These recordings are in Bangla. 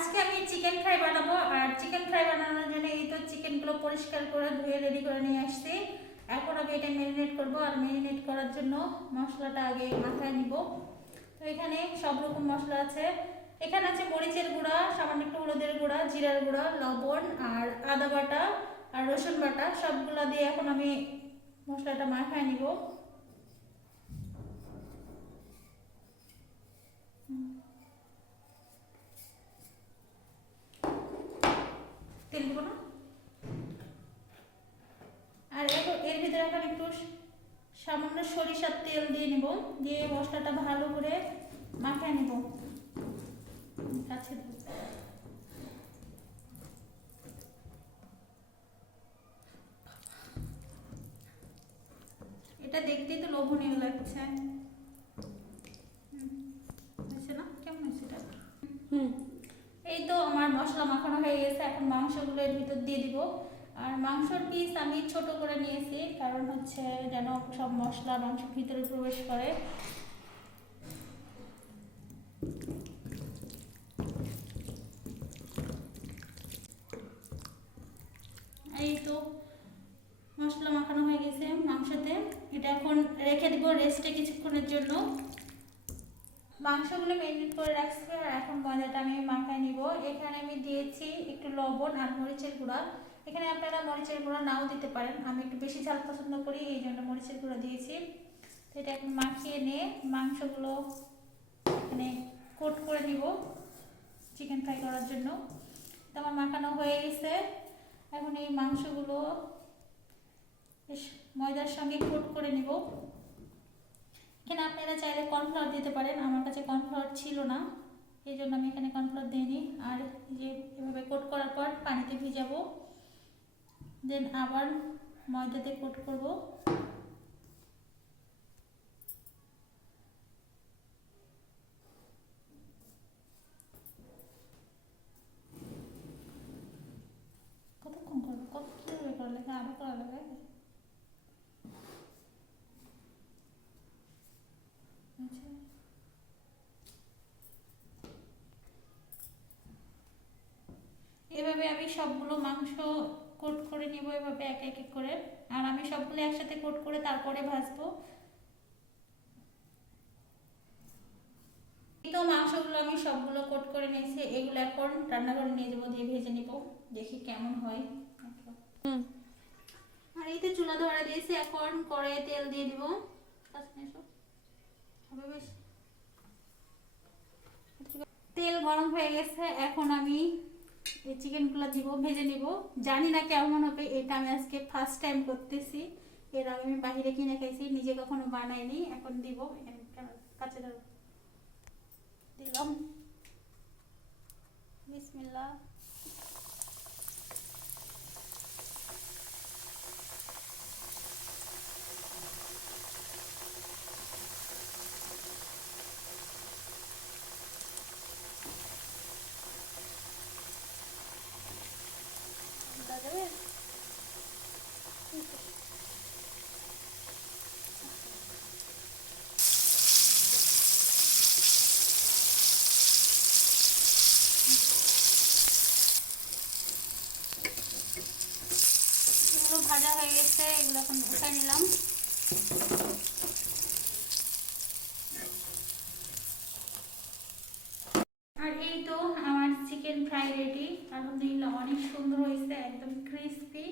আজকে আমি চিকেন ফ্রাই বানাবো। আর চিকেন ফ্রাই বানানোর জন্য এই তো চিকেনগুলো পরিষ্কার করে ধুয়ে রেডি করে নিয়ে আসছি। এখন আমি এটা ম্যারিনেট করব। আর ম্যারিনেট করার জন্য মশলাটা আগে মাথায় নিব। তো এখানে সব রকম মশলা আছে। এখানে আছে মরিচের গুঁড়া, সামান্য একটু হলুদের গুঁড়া, জিরার গুঁড়া, লবণ আর আদা বাটা আর রসুন বাটা। সবগুলো দিয়ে এখন আমি মশলাটা মাখায় নিব। তেল দিব না? আর এর ভিতরে এখন একটু সামান্য সরিষার তেল দিয়ে নিব, দিয়ে মশলাটা ভালো করে মাখায় নিব। কাছে। এটা দেখতেই তো লোভনীয় লাগছে। না? কেমন হয়েছে এটা? হুম। এই তো আমার মশলা মাখানো হয়ে গেছে, এখন মাংসগুলো এর ভিতর দিয়ে দিব। আর মাংসর পিস আমি ছোট করে নিয়েছি, কারণ হচ্ছে যেন সব মশলা মাংসের ভিতরে প্রবেশ করে। এই তো মশলা মাখানো হয়ে গেছে মাংসতে। এটা এখন রেখে দিব রেস্টে কিছুক্ষণের জন্য। মাংসগুলো মেরিনেট করে রাখছি আর এখন ময়দাটা আমি মাখায় নিব। এখানে আমি দিয়েছি একটু লবণ আর মরিচের গুঁড়া। এখানে আপনারা মরিচের গুঁড়া নাও দিতে পারেন। আমি একটু বেশি ঝাল পছন্দ করি, এই জন্য মরিচের গুঁড়া দিয়েছি। তো এটা এখন মাখিয়ে নিয়ে মাংসগুলো এখানে কোট করে নিব চিকেন ফ্রাই করার জন্য। তো আমার মাখানো হয়ে গেছে। এখন এই মাংসগুলো বেশ ময়দার সঙ্গে কোট করে নিব। এখানে আপনারা চাইলে কর্নফ্লাওয়ার দিতে পারেন। আমার কাছে কর্নফ্লাওয়ার ছিল না, এই জন্য আমি এখানে কর্নফ্লাওয়ার দিইনি। আর যে এভাবে কোট করার পর পানিতে ভিজাবো। দেন আবার ময়দাতে কোট করব। কতক্ষণ করব? কত করা লাগে? আরও করা লাগে? এভাবে আমি সবগুলো মাংস কোট করে নিব এভাবে এক এক করে। আর আমি সবগুলো একসাথে কোট করে তারপরে ভাজবো। এই তো মাংসগুলো আমি সবগুলো কোট করে নিয়েছি। এগুলো এখন রান্নাঘরে নিয়ে যাব দিয়ে ভেজে নিব। দেখি কেমন হয়। হুম। আর এই তো চুলা ধরে দিয়েছি। এখন কড়াইয়ে তেল দিয়ে দিব। তেল গরম হয়ে গেছে। এখন আমি এই চিকেনগুলো দিব, ভেজে নিব। জানি না কেমন হবে, এটা আমি আজকে ফার্স্ট টাইম করতেছি। এর আগে আমি বাইরে কিনে খাইছি, নিজে কখনো বানাইনি, এখন দিব। কাছে দিলাম। বিসমিল্লাহ। যাবে ভাজা হয়ে গেছে এগুলো এখন উঠাই নিলাম আর এই তো আমার চিকেন ফ্রাই রেডি আলহামদুলিল্লাহ অনেক সুন্দর হয়েছে একদম ক্রিস্পি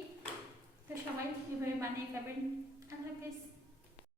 তো সবাই এভাবে বানিয়ে খাবেন। আল্লাহ হাফেজ।